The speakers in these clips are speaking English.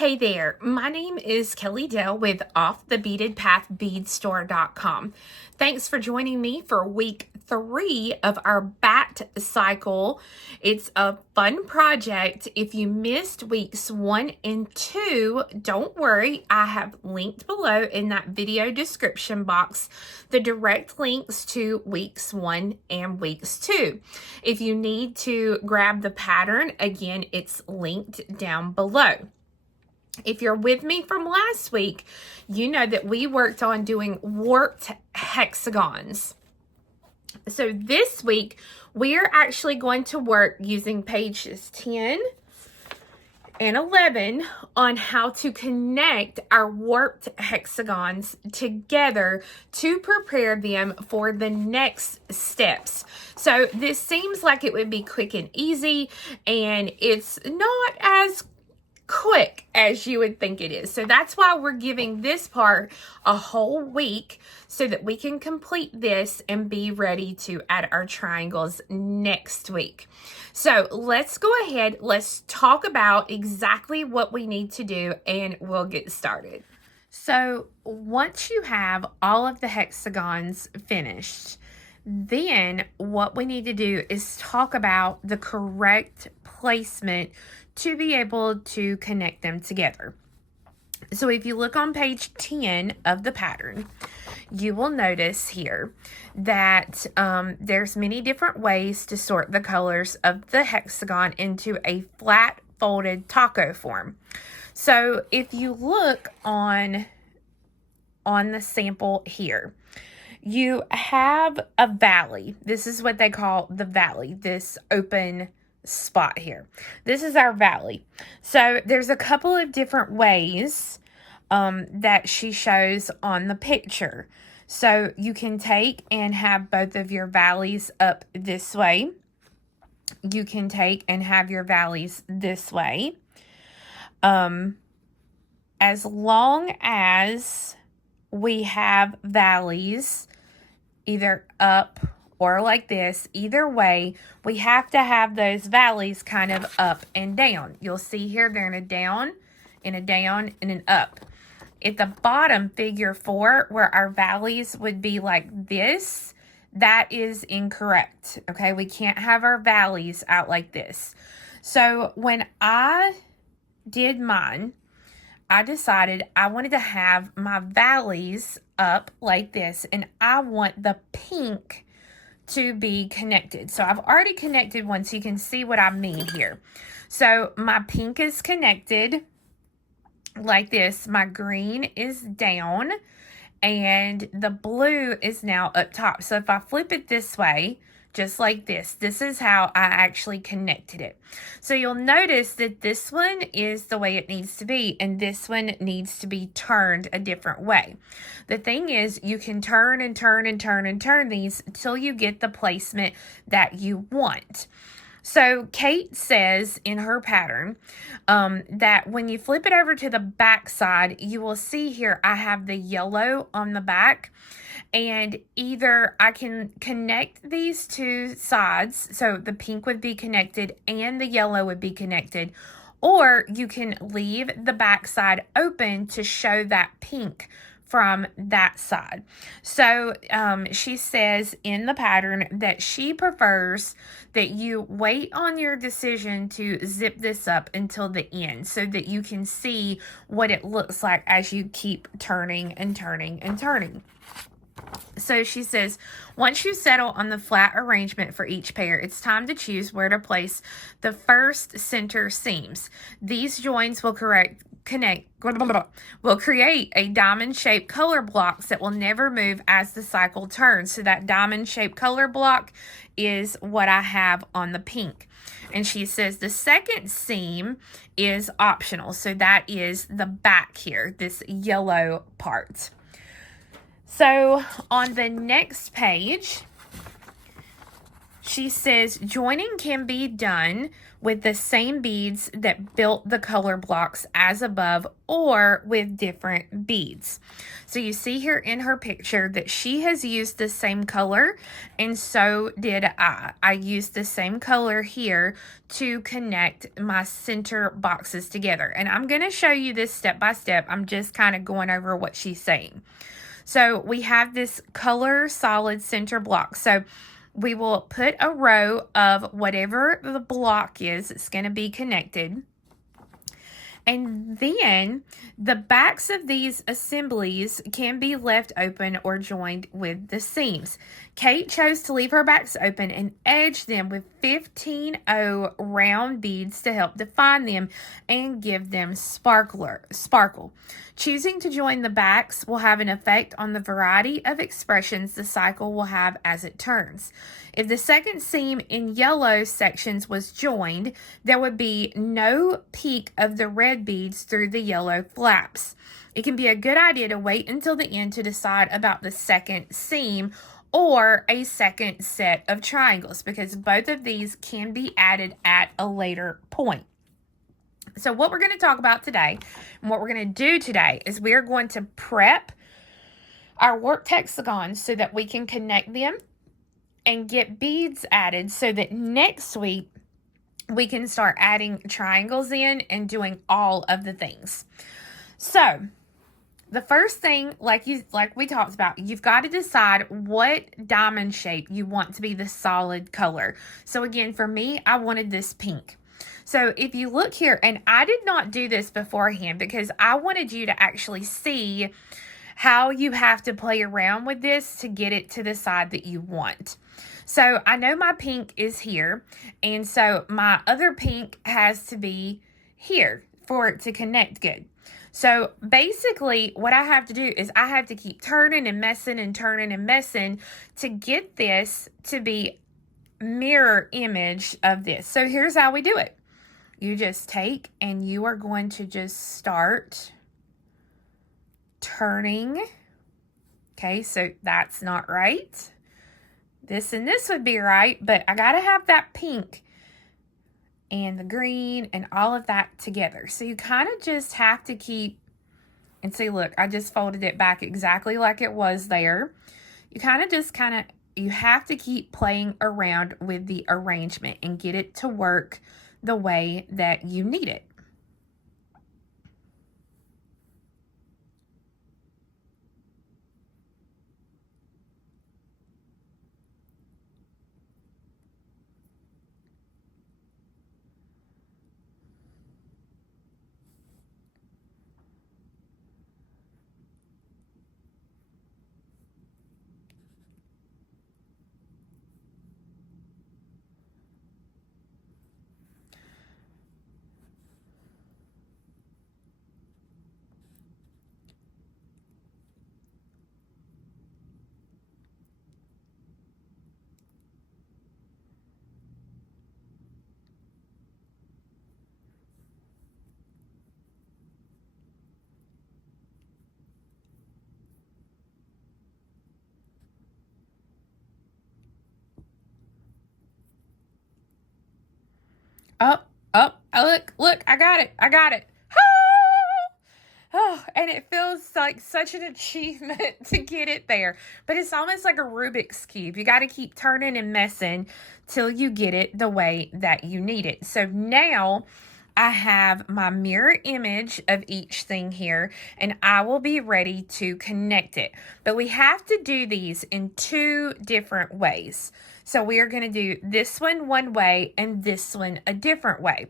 Hey there, my name is Kelly Dell with offthebeadedpath beadstore.com. Thanks for joining me for week 3 of our bat cycle. It's a fun project. If you missed weeks 1 and 2, don't worry. I have linked below in that video description box the direct links to weeks 1 and weeks 2. If you need to grab the pattern, again, it's linked down below. If you're with me from last week, you know that we worked on doing warped hexagons. So this week, we're actually going to work using pages 10 and 11 on how to connect our warped hexagons together to prepare them for the next steps. So this seems like it would be quick and easy, and it's not as quick as you would think it is. So that's why we're giving this part a whole week so that we can complete this and be ready to add our triangles next week. So let's go ahead. Let's talk about exactly what we need to do and we'll get started. So once you have all of the hexagons finished, then what we need to do is talk about the correct placement to be able to connect them together. So if you look on page 10 of the pattern, you will notice here that there's many different ways to sort the colors of the hexagon into a flat folded taco form. So if you look on the sample here, you have a valley. This is what they call the valley, this open spot here. This is our valley. So there's a couple of different ways that she shows on the picture. So you can take and have both of your valleys up this way. You can take and have your valleys this way. As long as we have valleys either up or like this, either way, we have to have those valleys kind of up and down. You'll see here they're in a down, and an up. At the bottom, figure 4, where our valleys would be like this, that is incorrect, okay? We can't have our valleys out like this. So when I did mine, I decided I wanted to have my valleys up like this, and I want the pink to be connected. So I've already connected one, so you can see what I mean here. So my pink is connected like this. My green is down, and the blue is now up top. So if I flip it this way, just like this is how I actually connected it. So you'll notice that this one is the way it needs to be, and this one needs to be turned a different way. The thing is, you can turn and turn and turn and turn these until you get the placement that you want. So Kate says in her pattern that when you flip it over to the back side, you will see here I have the yellow on the back, and either I can connect these two sides, so the pink would be connected and the yellow would be connected, or you can leave the back side open to show that pink from that side. So she says in the pattern that she prefers that you wait on your decision to zip this up until the end so that you can see what it looks like as you keep turning and turning and turning. So she says, once you settle on the flat arrangement for each pair, it's time to choose where to place the first center seams. These joins will create a diamond-shaped color blocks that will never move as the cycle turns. So that diamond-shaped color block is what I have on the pink. And she says the second seam is optional. So that is the back here, this yellow part. So on the next page, She says, joining can be done with the same beads that built the color blocks as above or with different beads. So you see here in her picture that she has used the same color, and so did I. I used the same color here to connect my center boxes together. And I'm going to show you this step by step. I'm just kind of going over what she's saying. So we have this color solid center block. So we will put a row of whatever the block is. It's going to be connected. And then the backs of these assemblies can be left open or joined with the seams. Kate chose to leave her backs open and edge them with 15-0 round beads to help define them and give them sparkle. Choosing to join the backs will have an effect on the variety of expressions the cycle will have as it turns. If the second seam in yellow sections was joined, there would be no peek of the red beads through the yellow flaps. It can be a good idea to wait until the end to decide about the second seam or a second set of triangles, because both of these can be added at a later point. So what we're going to talk about today and what we're going to do today is we're going to prep our worked hexagons so that we can connect them and get beads added so that next week we can start adding triangles in and doing all of the things. So the first thing, like we talked about, you've got to decide what diamond shape you want to be the solid color. So again, for me, I wanted this pink. So if you look here, and I did not do this beforehand because I wanted you to actually see how you have to play around with this to get it to the side that you want. So I know my pink is here, and so my other pink has to be here for it to connect good. So basically what I have to do is I have to keep turning and messing and turning and messing to get this to be mirror image of this. So here's how we do it. You just take and you are going to just start turning. Okay, so that's not right. This and this would be right, but I got to have that pink and the green and all of that together. So you kind of just have to keep, and see, look, I just folded it back exactly like it was there. You you have to keep playing around with the arrangement and get it to work the way that you need it. Look, I got it. Oh, and it feels like such an achievement to get it there. But it's almost like a Rubik's Cube. You got to keep turning and messing till you get it the way that you need it. So now I have my mirror image of each thing here, and I will be ready to connect it. But we have to do these in two different ways. So we are going to do this one way and this one a different way.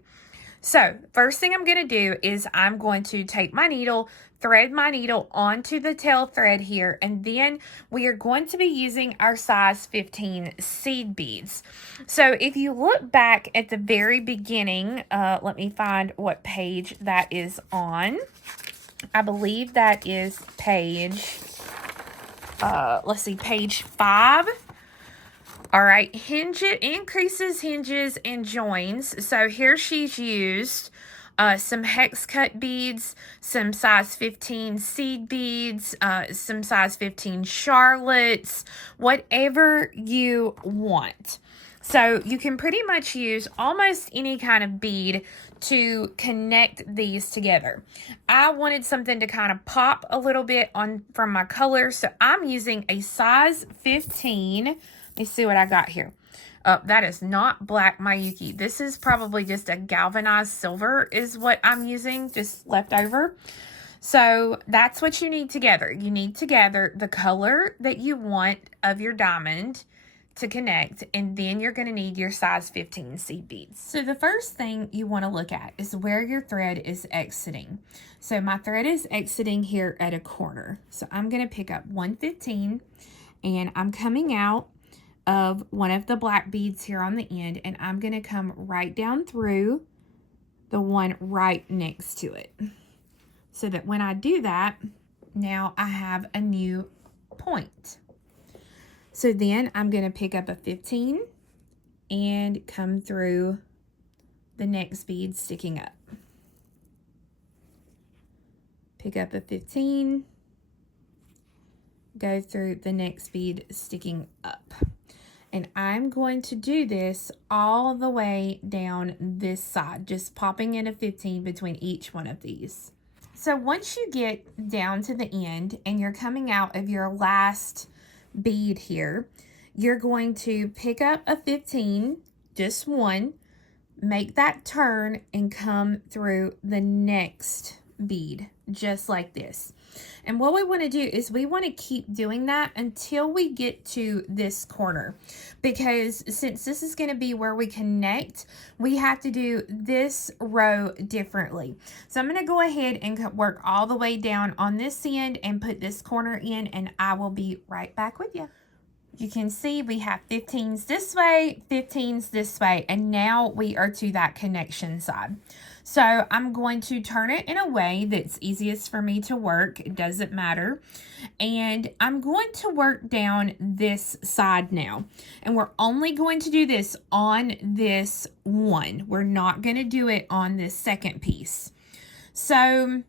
So first thing I'm going to do is I'm going to take my needle, thread my needle onto the tail thread here, and then we are going to be using our size 15 seed beads. So if you look back at the very beginning, let me find what page that is on. I believe that is page, page 5. All right, increases, hinges, and joins. So here she's used some hex cut beads, some size 15 seed beads, some size 15 charlottes, whatever you want. So you can pretty much use almost any kind of bead to connect these together. I wanted something to kind of pop a little bit on from my color, so I'm using a size 15. Let me see what I got here. That is not black Mayuki. This is probably just a galvanized silver is what I'm using, just left over. So that's what you need together. You need to gather the color that you want of your diamond to connect, and then you're going to need your size 15 seed beads. So the first thing you want to look at is where your thread is exiting. So my thread is exiting here at a corner. So I'm going to pick up 115 and I'm coming out of one of the black beads here on the end, and I'm going to come right down through the one right next to it. So that when I do that, now I have a new point. So then I'm going to pick up a 15 and come through the next bead sticking up. Pick up a 15, go through the next bead sticking up. And I'm going to do this all the way down this side, just popping in a 15 between each one of these. So once you get down to the end and you're coming out of your last bead here, you're going to pick up a 15, just one, make that turn and come through the next bead, just like this. And what we want to do is we want to keep doing that until we get to this corner, because since this is going to be where we connect, we have to do this row differently. So I'm going to go ahead and work all the way down on this end and put this corner in, and I will be right back with you. You can see we have 15s this way, 15s this way, and now we are to that connection side. So I'm going to turn it in a way that's easiest for me to work. It doesn't matter. And I'm going to work down this side now. And we're only going to do this on this one. We're not going to do it on this second piece. So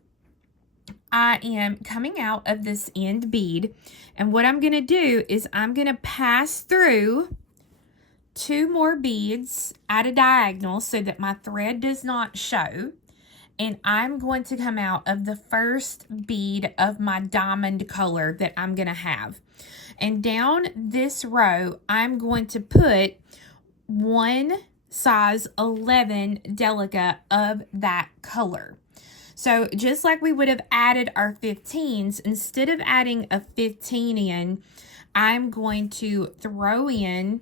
I am coming out of this end bead, and what I'm going to do is I'm going to pass through 2 more beads at a diagonal so that my thread does not show, and I'm going to come out of the first bead of my diamond color that I'm going to have. And down this row, I'm going to put 1 size 11 delica of that color. So just like we would have added our 15s, instead of adding a 15 in, I'm going to throw in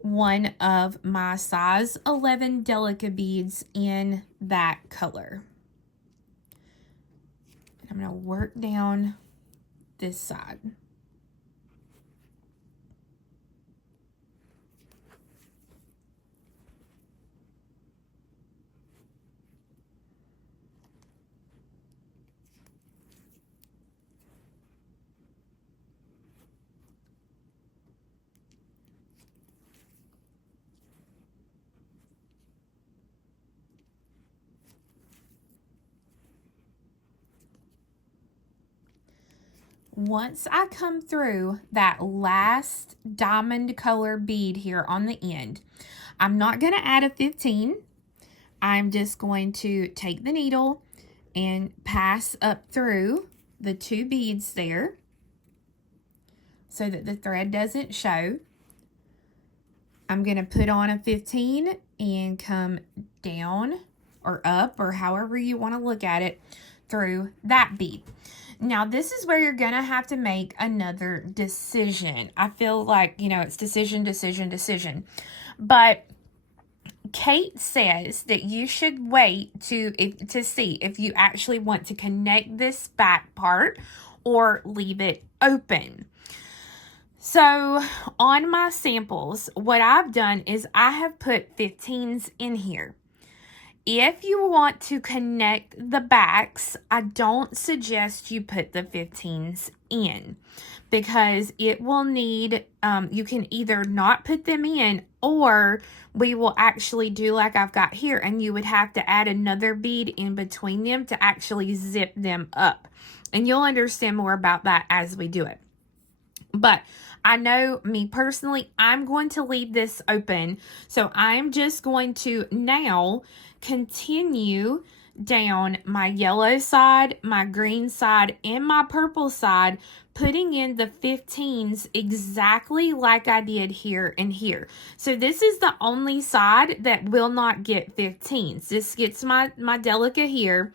one of my size 11 delica beads in that color. And I'm going to work down this side. Once I come through that last diamond color bead here on the end, I'm not going to add a 15. I'm just going to take the needle and pass up through the 2 beads there so that the thread doesn't show. I'm going to put on a 15 and come down or up, or however you want to look at it, through that bead. Now, this is where you're going to have to make another decision. I feel like, it's decision, decision, decision. But Kate says that you should wait to see if you actually want to connect this back part or leave it open. So on my samples, what I've done is I have put 15s in here. If you want to connect the backs, I don't suggest you put the 15s in, because it will need, you can either not put them in, or we will actually do like I've got here, and you would have to add another bead in between them to actually zip them up. And you'll understand more about that as we do it. But I know me personally, I'm going to leave this open. So I'm just going to now continue down my yellow side, my green side, and my purple side, putting in the 15s exactly like I did here and here. So this is the only side that will not get 15s. This gets my delica here.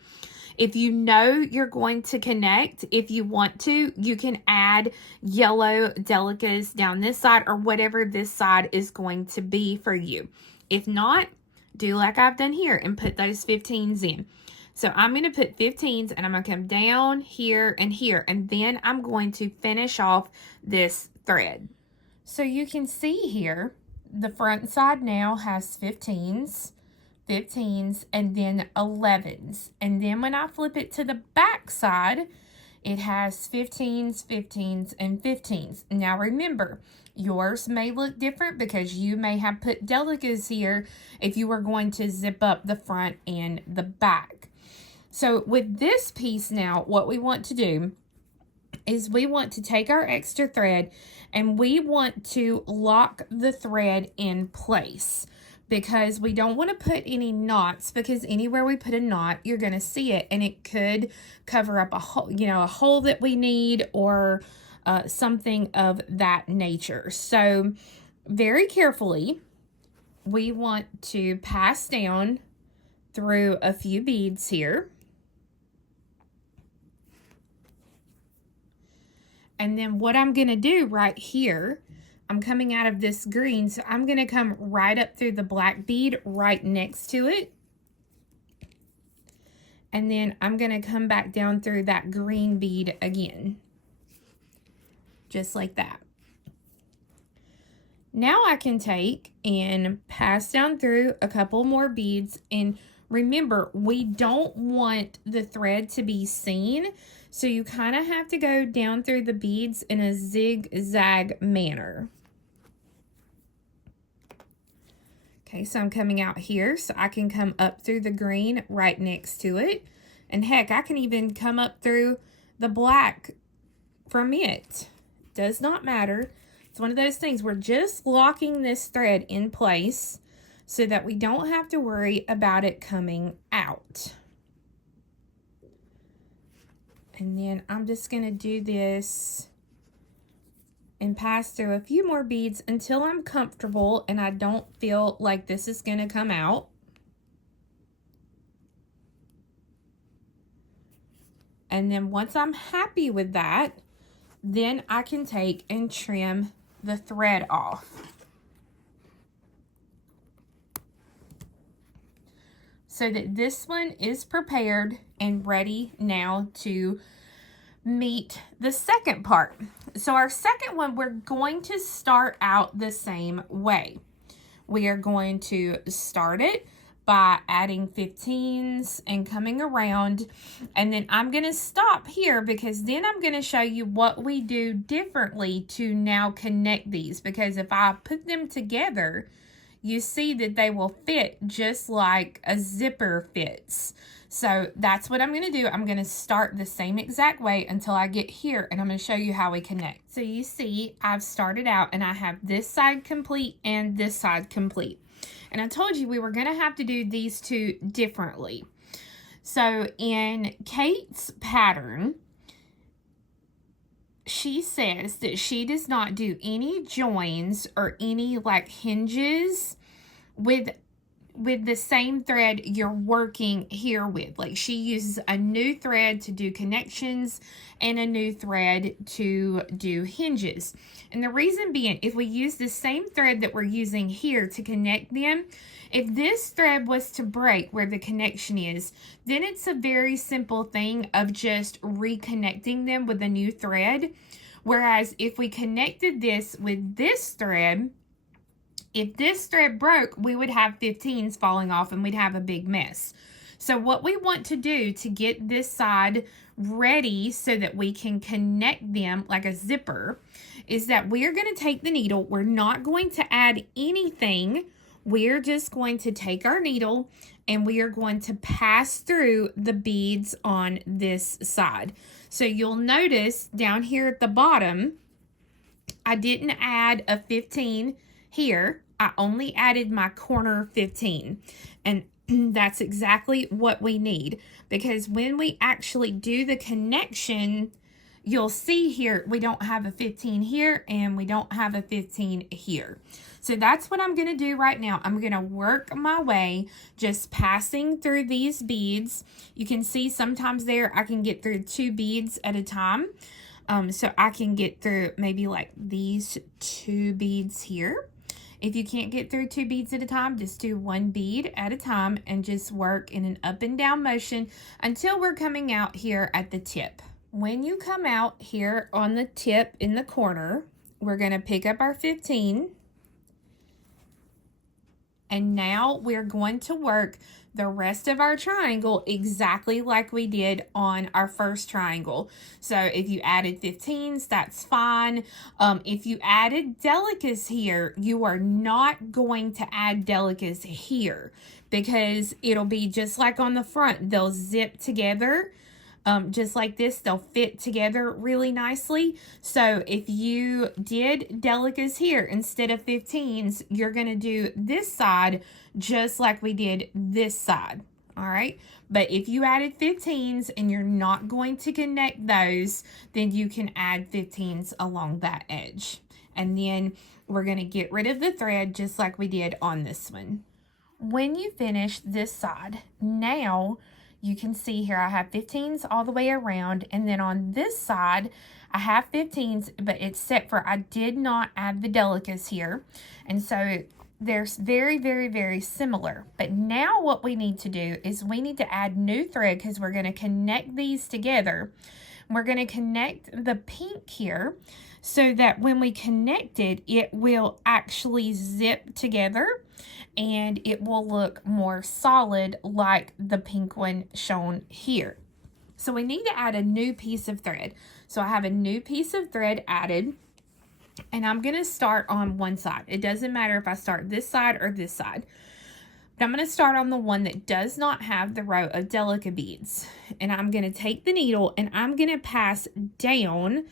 If you know you're going to connect, if you want to, you can add yellow delicas down this side or whatever this side is going to be for you. If not, do like I've done here and put those 15s in. So I'm going to put 15s and I'm going to come down here and here, and then I'm going to finish off this thread. So you can see here, the front side now has 15s, 15s, and then 11s. And then when I flip it to the back side, it has 15s, 15s, and 15s. Now remember, yours may look different because you may have put delicas here if you were going to zip up the front and the back. So with this piece now, what we want to do is we want to take our extra thread and we want to lock the thread in place, because we don't want to put any knots, because anywhere we put a knot, you're going to see it and it could cover up a hole, a hole that we need, or something of that nature. So very carefully, we want to pass down through a few beads here. And then what I'm going to do right here, I'm coming out of this green, so I'm going to come right up through the black bead right next to it. And then I'm going to come back down through that green bead again. Just like that. Now I can take and pass down through a couple more beads. And remember, we don't want the thread to be seen, so you kind of have to go down through the beads in a zigzag manner. Okay, so I'm coming out here, so I can come up through the green right next to it. And heck, I can even come up through the black from it. Does not matter. It's one of those things. We're just locking this thread in place so that we don't have to worry about it coming out. And then I'm just going to do this and pass through a few more beads until I'm comfortable and I don't feel like this is going to come out. And then once I'm happy with that, then I can take and trim the thread off. So that this one is prepared and ready now to meet the second part. So our second one, we're going to start out the same way. We are going to start it by adding 15s and coming around, and then I'm going to stop here because then I'm going to show you what we do differently to now connect these, because if I put them together, you see that they will fit just like a zipper fits. So that's what I'm going to do. I'm going to start the same exact way until I get here, and I'm going to show you how we connect. So you see, I've started out and I have this side complete and this side complete. And I told you we were going to have to do these two differently. So in Kate's pattern, she says that she does not do any joins or any like hinges with the same thread you're working here with. Like, she uses a new thread to do connections and a new thread to do hinges. And the reason being, if we use the same thread that we're using here to connect them, if this thread was to break where the connection is, then it's a very simple thing of just reconnecting them with a new thread. Whereas if we connected this with this thread, if this thread broke, we would have 15s falling off and we'd have a big mess. So what we want to do to get this side ready so that we can connect them like a zipper is that we're going to take the needle. We're not going to add anything. We're just going to take our needle and we are going to pass through the beads on this side. So you'll notice down here at the bottom, I didn't add a 15 here. I only added my corner 15. And that's exactly what we need, because when we actually do the connection, you'll see here we don't have a 15 here and we don't have a 15 here. So that's what I'm going to do right now. I'm going to work my way just passing through these beads. You can see sometimes there I can get through 2 beads at a time. So I can get through maybe like these 2 beads here. If you can't get through 2 beads at a time, just do 1 bead at a time and just work in an up and down motion until we're coming out here at the tip. When you come out here on the tip in the corner, we're going to pick up our 15. And now we're going to work the rest of our triangle exactly like we did on our first triangle. So if you added 15s, that's fine. If you added delicas here, you are not going to add delicas here, because it'll be just like on the front. They'll zip together. Just like this, they'll fit together really nicely. So if you did delicas here instead of 15s, you're going to do this side just like we did this side. All right. But if you added 15s and you're not going to connect those, then you can add 15s along that edge. And then we're going to get rid of the thread just like we did on this one. When you finish this side, now you can see here I have 15s all the way around, and then on this side I have 15s, but except for I did not add the delicas here, and so they're very, very, very similar. But now what we need to do is we need to add new thread, because we're going to connect these together. We're going to connect the pink here so that when we connect it, it will actually zip together and it will look more solid like the pink one shown here. So we need to add a new piece of thread. So I have a new piece of thread added, and I'm going to start on one side. It doesn't matter if I start this side or this side. But I'm going to start on the one that does not have the row of delica beads. And I'm going to take the needle and I'm going to pass down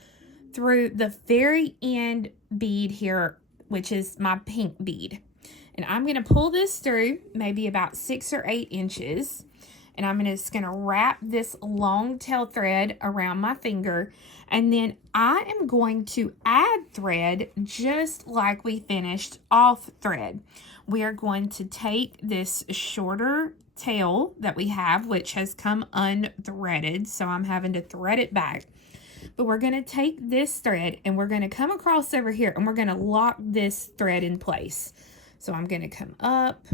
through the very end bead here, which is my pink bead. And I'm going to pull this through maybe about 6 or 8 inches. And I'm just going to wrap this long tail thread around my finger. And then I am going to add thread just like we finished off thread. We are going to take this shorter tail that we have, which has come unthreaded. So I'm having to thread it back. But we're going to take this thread and we're going to come across over here and we're going to lock this thread in place. So I'm going to come up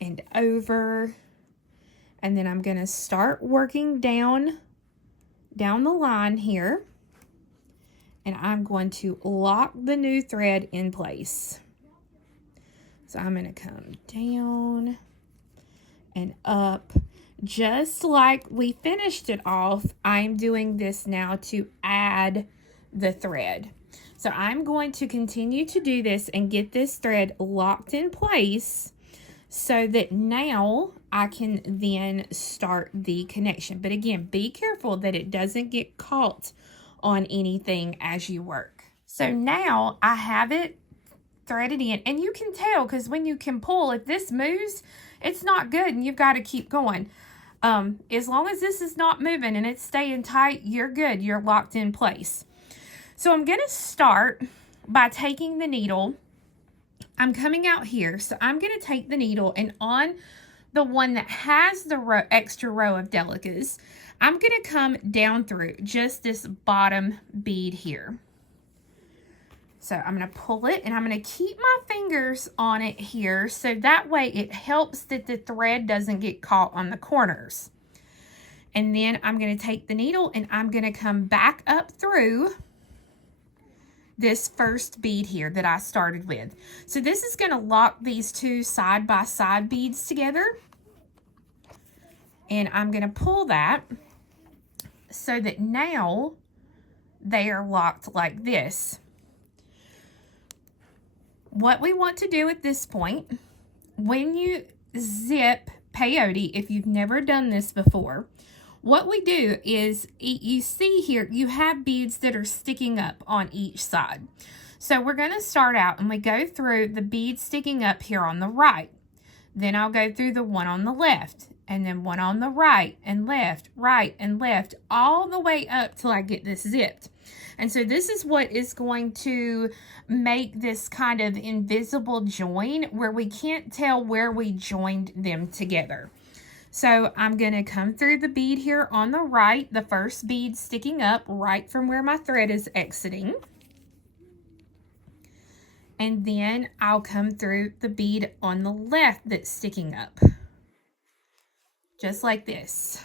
and over, and then I'm going to start working down the line here, and I'm going to lock the new thread in place. So I'm going to come down and up. Just like we finished it off, I'm doing this now to add the thread. So I'm going to continue to do this and get this thread locked in place so that now I can then start the connection. But again, be careful that it doesn't get caught on anything as you work. So now I have it threaded in, and you can tell because when you can pull, if this moves, it's not good and you've got to keep going. As long as this is not moving and it's staying tight, you're good. You're locked in place. So I'm going to start by taking the needle. I'm coming out here. So I'm going to take the needle, and on the one that has the extra row of delicas, I'm going to come down through just this bottom bead here. So I'm going to pull it, and I'm going to keep my fingers on it here so that way it helps that the thread doesn't get caught on the corners. And then I'm going to take the needle and I'm going to come back up through this first bead here that I started with. So this is going to lock these two side-by-side beads together. And I'm going to pull that so that now they are locked like this. What we want to do at this point, when you zip peyote, if you've never done this before, what we do is, you see here, you have beads that are sticking up on each side. So we're going to start out and we go through the bead sticking up here on the right. Then I'll go through the one on the left, and then one on the right and left, all the way up till I get this zipped. And so this is what is going to make this kind of invisible join where we can't tell where we joined them together. So I'm going to come through the bead here on the right, the first bead sticking up right from where my thread is exiting. And then I'll come through the bead on the left that's sticking up. Just like this.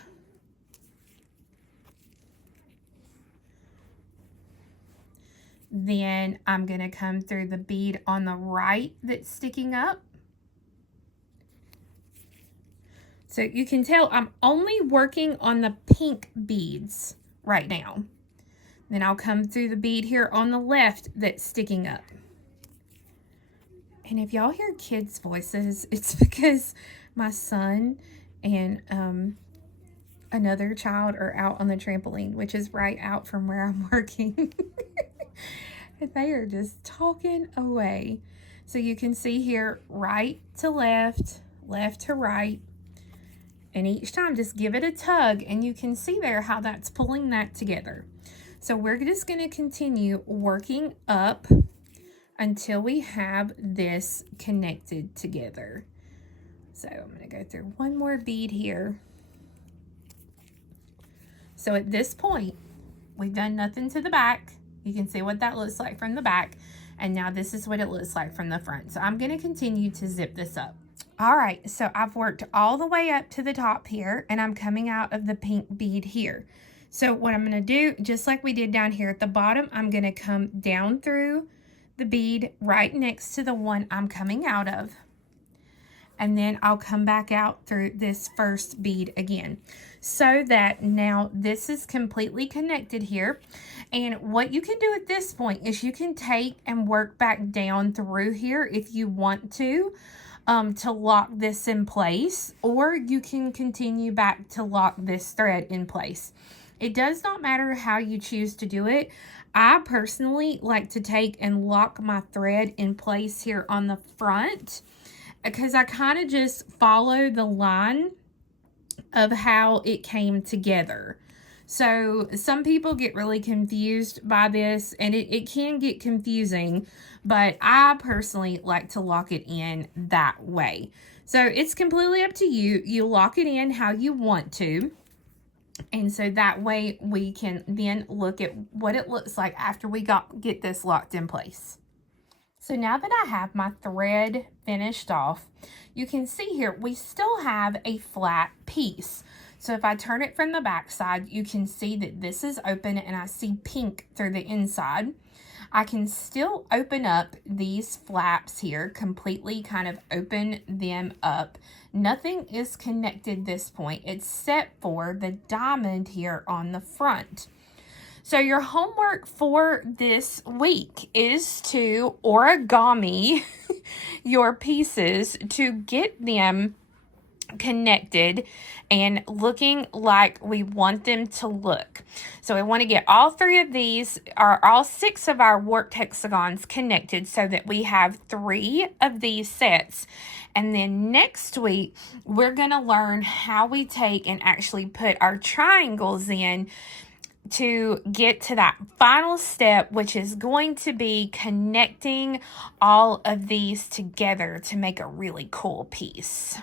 Then I'm going to come through the bead on the right that's sticking up. So you can tell I'm only working on the pink beads right now. Then I'll come through the bead here on the left that's sticking up. And if y'all hear kids' voices, it's because my son and another child are out on the trampoline, which is right out from where I'm working. They are just talking away. So you can see here, right to left, left to right. And each time just give it a tug and you can see there how that's pulling that together. So we're just going to continue working up until we have this connected together. So I'm going to go through one more bead here. So at this point, we've done nothing to the back. You can see what that looks like from the back. And now this is what it looks like from the front. So I'm going to continue to zip this up. All right, so I've worked all the way up to the top here, and I'm coming out of the pink bead here. So what I'm going to do, just like we did down here at the bottom, I'm going to come down through the bead right next to the one I'm coming out of. And then I'll come back out through this first bead again. So that now this is completely connected here. And what you can do at this point is you can take and work back down through here if you want to lock this in place, or you can continue back to lock this thread in place. It does not matter how you choose to do it. I personally like to take and lock my thread in place here on the front because I kind of just follow the line of how it came together. So some people get really confused by this, and it can get confusing, but I personally like to lock it in that way. So it's completely up to you. You lock it in how you want to. And so that way we can then look at what it looks like after we get this locked in place. So now that I have my thread finished off, you can see here we still have a flat piece. So if I turn it from the back side, you can see that this is open and I see pink through the inside. I can still open up these flaps here, completely kind of open them up. Nothing is connected this point except for the diamond here on the front. So your homework for this week is to origami your pieces to get them connected and looking like we want them to look. So we want to get all three of these, or all six of our warped hexagons connected so that we have 3 of these sets. And then next week, we're going to learn how we take and actually put our triangles in to get to that final step, which is going to be connecting all of these together to make a really cool piece.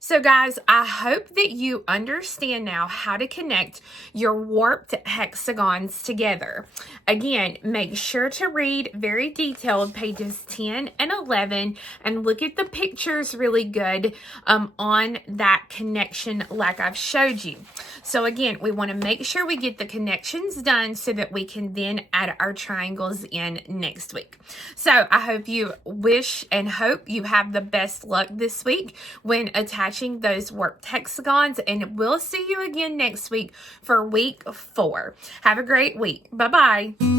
So guys, I hope that you understand now how to connect your warped hexagons together. Again, make sure to read very detailed pages 10 and 11 and look at the pictures really good on that connection like I've showed you. So again, we want to make sure we get the connections done so that we can then add our triangles in next week. So I hope you wish and hope you have the best luck this week when attaching those warped hexagons, and we'll see you again next week for week 4. Have a great week. Bye-bye.